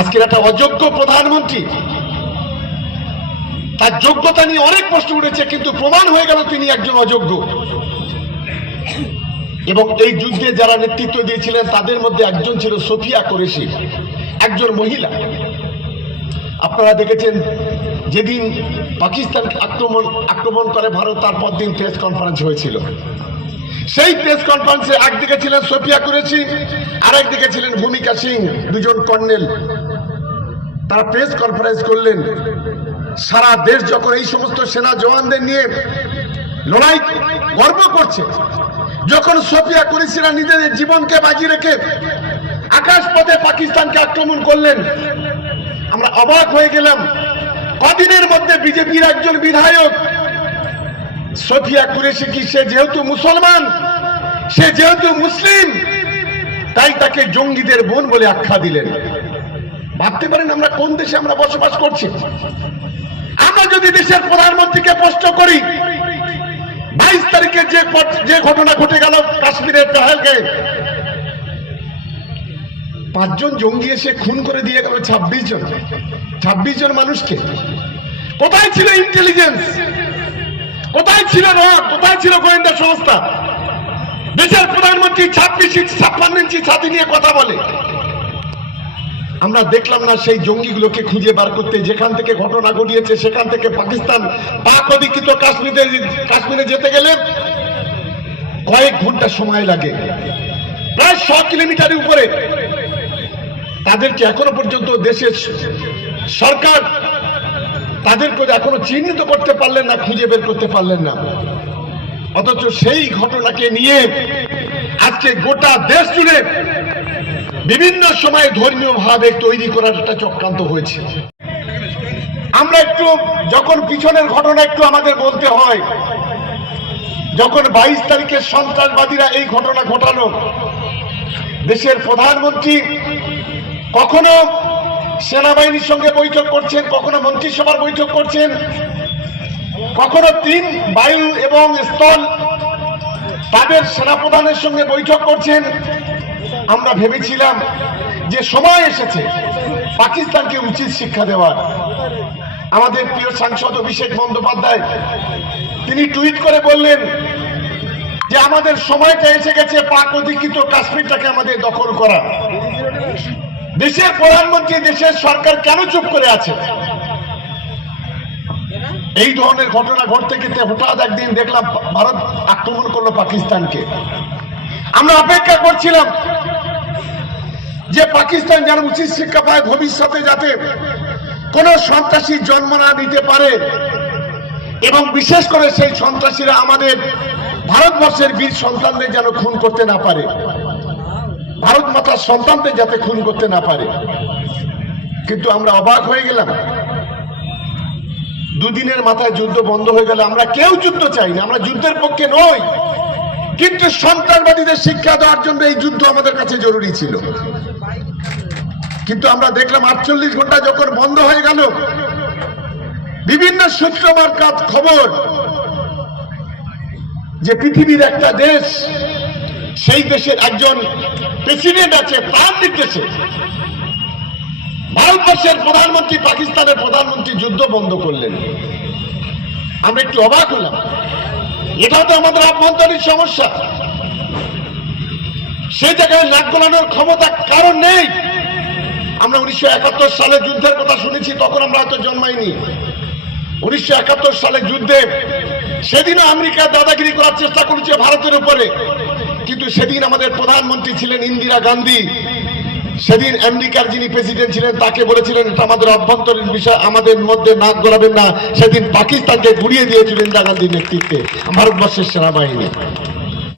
আজকের একটা অযোগ্য প্রধানমন্ত্রী, তার যোগ্যতা নিয়ে অনেক প্রশ্ন উঠেছে, কিন্তু প্রমাণ হয়ে গেল তিনি একজন অযোগ্য। এবং এই যুদ্ধে যারা নেতৃত্ব দিয়েছিলেন তাদের মধ্যে একজন ছিল সোফিয়া কুরেশি, একজন মহিলা। আপনারা দেখেছেন যেদিন পাকিস্তান আক্রমণ করে ভারত, তারপর দিন প্রেস কনফারেন্স হয়েছিল। সেই প্রেস কনফারেন্সে একদিকে ছিলেন সোফিয়া কুরেশি, আর একদিকে ছিলেন ভূমিকা সিং, দুজন কর্নেল। তারা প্রেস কনফারেন্স করলেন। সারা দেশ যখন এই সমস্ত সেনা জওয়ানদের নিয়ে লড়াই গর্ব করছে, যখন সোফিয়া কুরেশিরা নিজেদের জীবনকে বাজি রেখে আকাশপথে পাকিস্তানকে আক্রমণ করলেন, আমরা অবাক হয়ে গেলাম। কদিনের মধ্যে বিজেপির একজন বিধায়ক সোফিয়া কুরেশি কি, সে যেহেতু মুসলমান, সে যেহেতু মুসলিম, তাই তাকে জঙ্গিদের বোন বলে আখ্যা দিলেন। ভাবতে পারেন আমরা কোন দেশে আমরা বসবাস করছি? আমরা যদি দেশের প্রধানমন্ত্রীকে প্রশ্ন করি, 22 তারিখে যে ঘটনা ঘটে গেল কাশ্মীরের পেহেলগাঁয়ে, 5 জন জঙ্গি এসে খুন করে দিয়ে গেল 26 জন মানুষকে। কোথায় ছিল ইন্টেলিজেন্স? কোথায় ছিল র? কোথায় ছিল গোয়েন্দা সংস্থা? দেশের প্রধানমন্ত্রী 56 ইঞ্চি ছাতি নিয়ে কথা বলে। আমরা দেখলাম না সেই জঙ্গিগুলোকে খুঁজে বার করতে? যেখান থেকে ঘটনা ঘটিয়েছে সেখান থেকে পাকিস্তান পাক অধিকৃত কাশ্মীরে যেতে গেলে কয়েক ঘন্টা সময় লাগে, প্রায় 100 কিলোমিটারের উপরে। তাদেরকে এখনো পর্যন্ত দেশের সরকার তাদেরকে এখনো চিহ্নিত করতে পারলেন না, খুঁজে বের করতে পারলেন না। অথচ সেই ঘটনাকে নিয়ে আজকে গোটা দেশ জুড়ে বিভিন্ন সময়ে ধর্মীয় ভাবে তৈরি করার একটা চক্রান্ত হয়েছে। আমরা একটু যখন পিছনের ঘটনা একটু আমাদের বলতে হয়, যখন 22 তারিখে সন্ত্রাসবাদীরা এই ঘটনা ঘটালো, দেশের প্রধানমন্ত্রী কখনো সেনাবাহিনীর সঙ্গে বৈঠক করছেন, কখনো মন্ত্রিসভার বৈঠক করছেন, কখনো 3 বায়ু এবং স্থল তাদের সেনাপ্রধানের সঙ্গে বৈঠক করছেন। আমরা ভেবেছিলাম যে সময় এসেছে পাকিস্তানকে উচিত শিক্ষা দেওয়ার। আমাদের প্রিয় সাংসদ অভিষেক বন্দ্যোপাধ্যায় তিনি টুইট করে বললেন যে আমাদের সময়টা এসে গেছে পাক অধিকৃত কাশ্মীরটাকে আমাদের দখল করা। দেশের প্রধানমন্ত্রী, দেশের সরকার কেন চুপ করে আছে? এই ধরনের ঘটনা ঘটতে গেতে হঠাৎ একদিন দেখলাম ভারত আক্রমণ করলো পাকিস্তানকে। আমরা অপেক্ষা করছিলাম যে পাকিস্তান যেন উচিত শিক্ষা পায়, ভবিষ্যতে যাতে কোন সন্ত্রাসী জন্ম না নিতে পারে, এবং বিশেষ করে সেই সন্ত্রাসীরা আমাদের ভারতবর্ষের বীর সন্তানদের যেন খুন করতে না পারে, ভারত মাতার সন্তানদের যাতে খুন করতে না পারে। কিন্তু আমরা অবাক হয়ে গেলাম, দুদিনের মাথায় যুদ্ধ বন্ধ হয়ে গেল। আমরা কেউ যুদ্ধ চাই না, আমরা যুদ্ধের পক্ষে নই, কিন্তু সন্ত্রাসবাদীদের শিক্ষা দেওয়ার জন্য এই যুদ্ধ আমাদের কাছে জরুরি ছিল। কিন্তু আমরা দেখলাম 48 ঘন্টা যখন বন্ধ হয়ে গেল, বিভিন্ন সূত্র মারফত খবর যে পৃথিবীর একটা দেশ, সেই দেশের একজন প্রেসিডেন্ট আছে, তার নির্দেশে ভারতবর্ষের প্রধানমন্ত্রী পাকিস্তানের প্রধানমন্ত্রী যুদ্ধ বন্ধ করলেন। আমরা একটু অবাক হলাম। এটাও তো আমাদের আভ্যন্তরীণ সমস্যা। সেই জায়গায় নাক গলানোর ক্ষমতা কারণ নেই। আমরা 1971 সালে যুদ্ধের কথা শুনেছি, তখন আমরা হয়তো জন্মাইনি। 1971 সালে যুদ্ধে সেদিনও আমেরিকা দাদাগিরি করার চেষ্টা করেছে ভারতের উপরে, কিন্তু সেদিন আমাদের প্রধানমন্ত্রী ছিলেন ইন্দিরা গান্ধী। সেদিন আমেরিকার যিনি প্রেসিডেন্ট ছিলেন তাকে বলেছিলেন এটা আমাদের অভ্যন্তরীণ বিষয়, আমাদের মধ্যে নাক গলাবেন না। সেদিন পাকিস্তানকে গুড়িয়ে দিয়েছিলেন ইন্দিরা গান্ধীর নেতৃত্বে ভারতবর্ষের সেনাবাহিনী।